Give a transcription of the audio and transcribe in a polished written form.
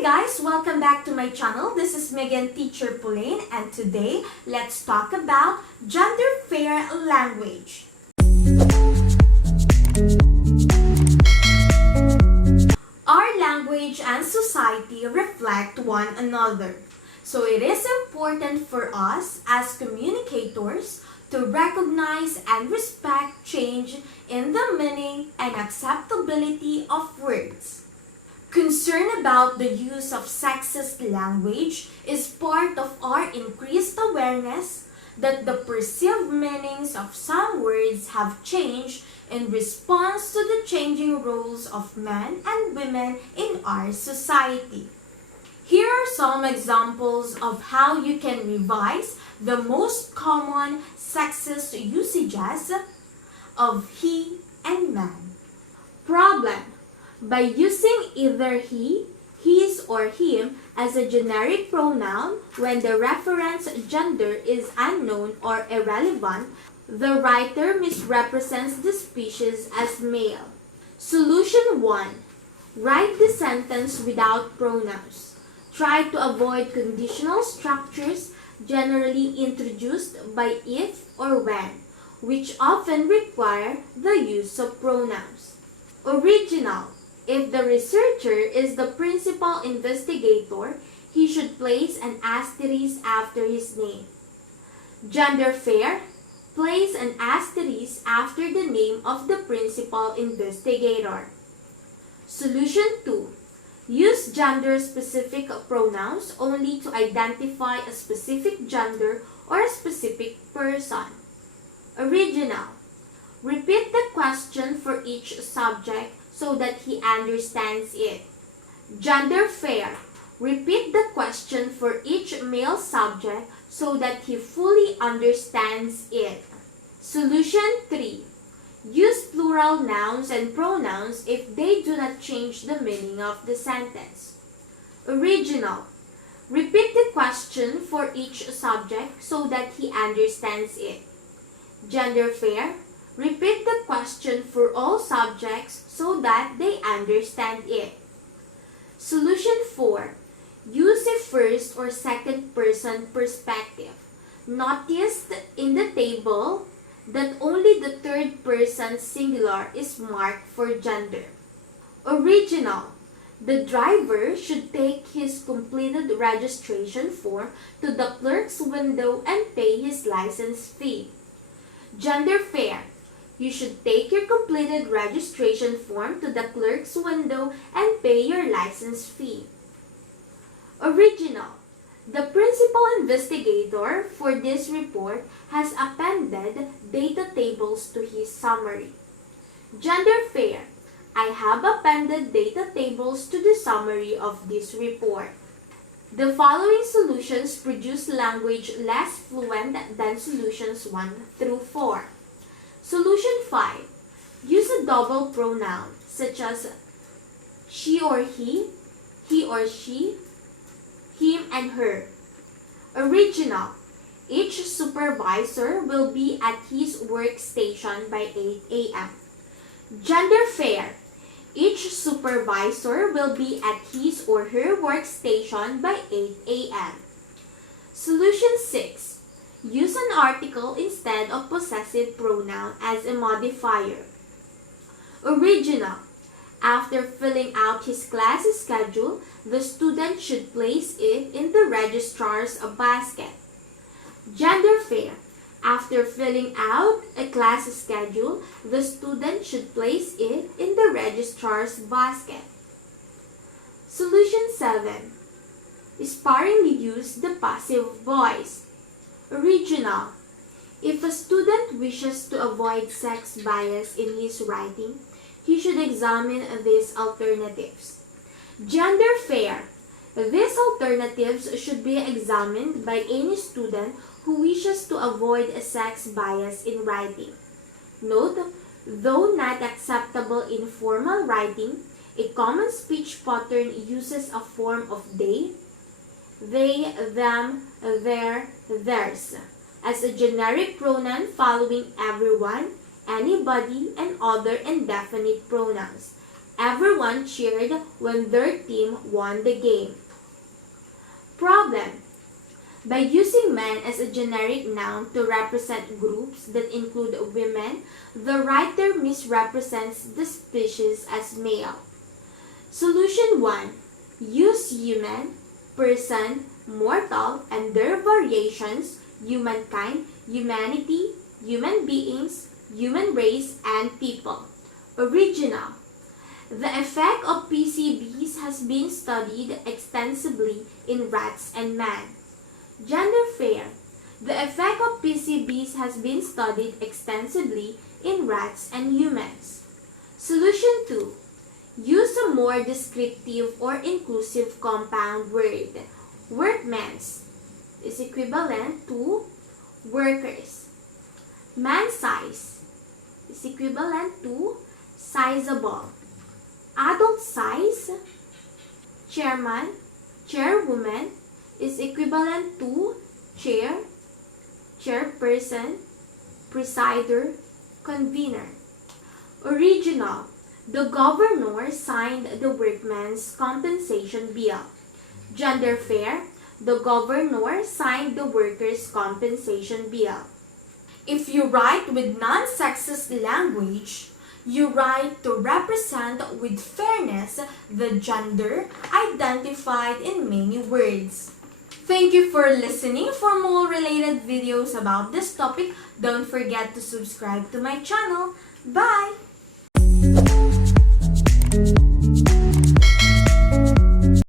Hi guys! Welcome back to my channel. This is Megan Teacher Pauline, and today let's talk about gender-fair language. Our language and society reflect one another. So it is important for us as communicators to recognize and respect change in the meaning and acceptability of words. Concern about the use of sexist language is part of our increased awareness that the perceived meanings of some words have changed in response to the changing roles of men and women in our society. Here are some examples of how you can revise the most common sexist usages of he and man. Problem. By using either he, his, or him as a generic pronoun when the reference gender is unknown or irrelevant, the writer misrepresents the species as male. Solution 1. Write the sentence without pronouns. Try to avoid conditional structures generally introduced by if or when, which often require the use of pronouns. Original. If the researcher is the principal investigator, he should place an asterisk after his name. Gender fair. Place an asterisk after the name of the principal investigator. Solution 2. Use gender-specific pronouns only to identify a specific gender or a specific person. Original. Repeat the question for each subject so that he understands it. Gender fair. Repeat the question for each male subject so that he fully understands it. Solution 3. Use plural nouns and pronouns if they do not change the meaning of the sentence. Original. Repeat the question for each subject so that he understands it. Gender fair. Repeat the question for all subjects so that they understand it. Solution 4. Use a first or second person perspective. Notice in the table that only the third person singular is marked for gender. Original. The driver should take his completed registration form to the clerk's window and pay his license fee. Gender fair. You should take your completed registration form to the clerk's window and pay your license fee. Original. The principal investigator for this report has appended data tables to his summary. Gender fair. I have appended data tables to the summary of this report. The following solutions produce language less fluent than solutions 1 through 4. Solution 5. Use a double pronoun such as she or he or she, him and her. Original. Each supervisor will be at his workstation by 8 a.m. Gender fair. Each supervisor will be at his or her workstation by 8 a.m. Solution 6. Use an article instead of possessive pronoun as a modifier. Original. After filling out his class schedule, the student should place it in the registrar's basket. Gender fair. After filling out a class schedule, the student should place it in the registrar's basket. Solution 7. Sparingly use the passive voice. Original. If a student wishes to avoid sex bias in his writing, he should examine these alternatives. Gender fair. These alternatives should be examined by any student who wishes to avoid a sex bias in writing. Note, though not acceptable in formal writing, a common speech pattern uses a form of they, them, their, theirs as a generic pronoun following everyone, anybody, and other indefinite pronouns, Everyone cheered when their team won the game. Problem. By using man as a generic noun to represent groups that include women, the writer misrepresents the species as male. Solution 1. Use human, person, mortal, and their variations, humankind, humanity, human beings, human race, and people. Original. The effect of PCBs has been studied extensively in rats and man. Gender fair. The effect of PCBs has been studied extensively in rats and humans. Solution 2. Use a more descriptive or inclusive compound word. Workmen's is equivalent to workers. Man size is equivalent to sizable. Adult size, chairman, chairwoman is equivalent to chair, chairperson, presider, convener. Original. The governor signed the workmen's compensation bill. Gender fair. The governor signed the workers' compensation bill. If you write with non-sexist language, you write to represent with fairness the gender identified in many words. Thank you for listening. For more related videos about this topic, don't forget to subscribe to my channel. Bye!